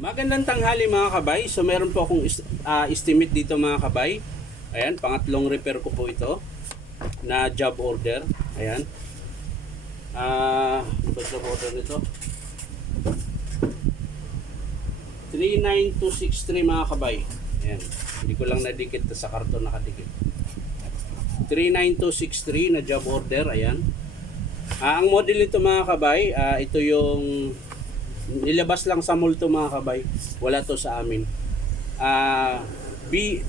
Magandang tanghali mga kabay. So meron po akong estimate dito mga kabay. Ayan, pangatlong repair ko po ito na job order. Ayan. Ano ba job order nito? 39263 mga kabay. Ayan. Hindi ko lang nadikit sa karton nakadikit. 39263 na job order. Ayan. Ang model nito mga kabay, ito yung nilabas lang sa mall to mga kabay. Wala to sa amin. Beep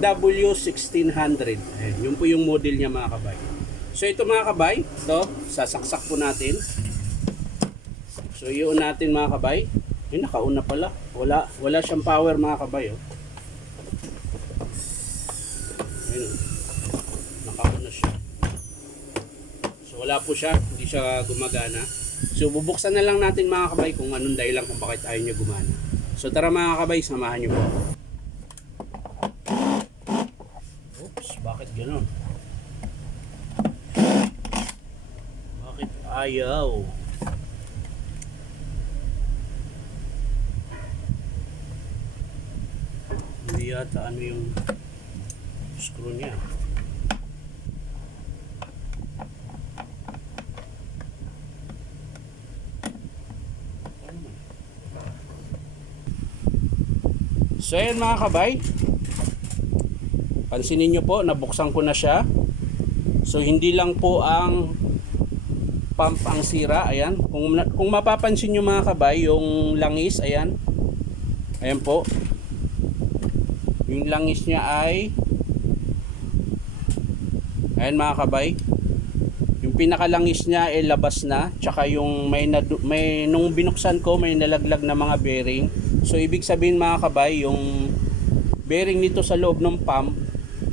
W1600. Ayan, yun po yung model niya mga kabay. So ito mga kabay, ito, sasaksak po natin. So iyon natin mga kabay. Ay, nakauna pala. Wala siyang power mga kabay. Oh. Ayun, nakauna siya. So wala po siya, hindi siya gumagana. So bubuksan na lang natin mga kabay kung anong dahilan kung bakit ayaw niya gumana. So tara mga kabay, samahan niyo po ako. Oops, bakit gano'n? Bakit ayaw? Hindi yata ano yung screw niya. So ayan mga kabay, pansinin nyo po, nabuksan ko na siya. So hindi lang po ang pump ang sira. Ayan, kung mapapansin nyo mga kabay, yung langis, ayan po, yung langis niya ay ayan mga kabay, yung pinakalangis niya ay labas na. Tsaka yung may nung binuksan ko, may nalaglag na mga bearing. So ibig sabihin mga kabay, yung bearing nito sa loob ng pump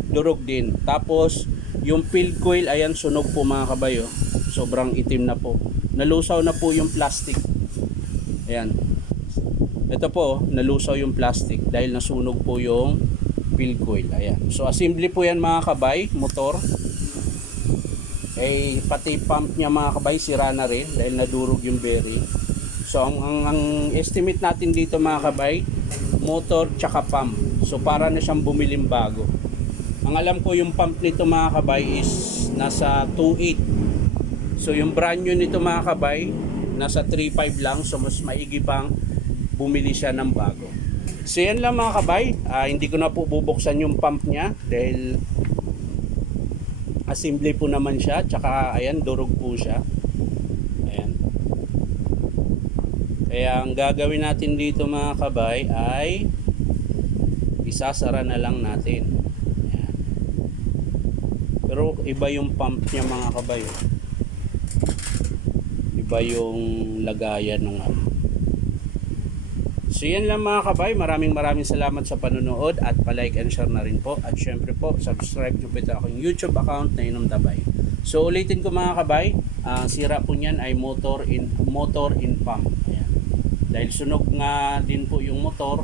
durog din. Tapos yung field coil, ayan, sunog po mga kabay. Oh. Sobrang itim na po. Nalusaw na po yung plastic. Ayan. Ito po, nalusaw yung plastic dahil nasunog po yung field coil. Ayan. So assembly po yan mga kabay, motor. Eh pati pump niya mga kabay sira na rin dahil nadurog yung bearing. So ang estimate natin dito mga kabay, motor tsaka pump. So para na siyang bumiling bago. Ang alam ko yung pump nito mga kabay is nasa 2.8. So yung brand new nito mga kabay, nasa 3.5 lang. So mas maigi pang bumili siya ng bago. So yan lang mga kabay. Hindi ko na po bubuksan yung pump niya dahil assembly po naman siya. Tsaka ayan, durog po siya. Kaya ang gagawin natin dito mga kabay ay isasara na lang natin. Ayan. Pero iba yung pump niya mga kabay. Iba yung lagayan ng ano. So yan lang mga kabay. Maraming salamat sa panonood at pa-like and share na rin po. At syempre po, subscribe nyo po ito akong YouTube account na Inom Tabay. So ulitin ko mga kabay, sira po niyan ay motor in pump. Ayan. Dahil sunog nga din po yung motor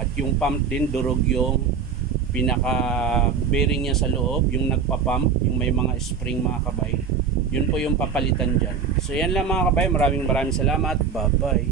at yung pump din, durog yung pinaka bearing niya sa loob, yung nagpa-pump, yung may mga spring mga kabay. Yun po yung papalitan dyan. So yan lang mga kabay, maraming salamat. Bye bye.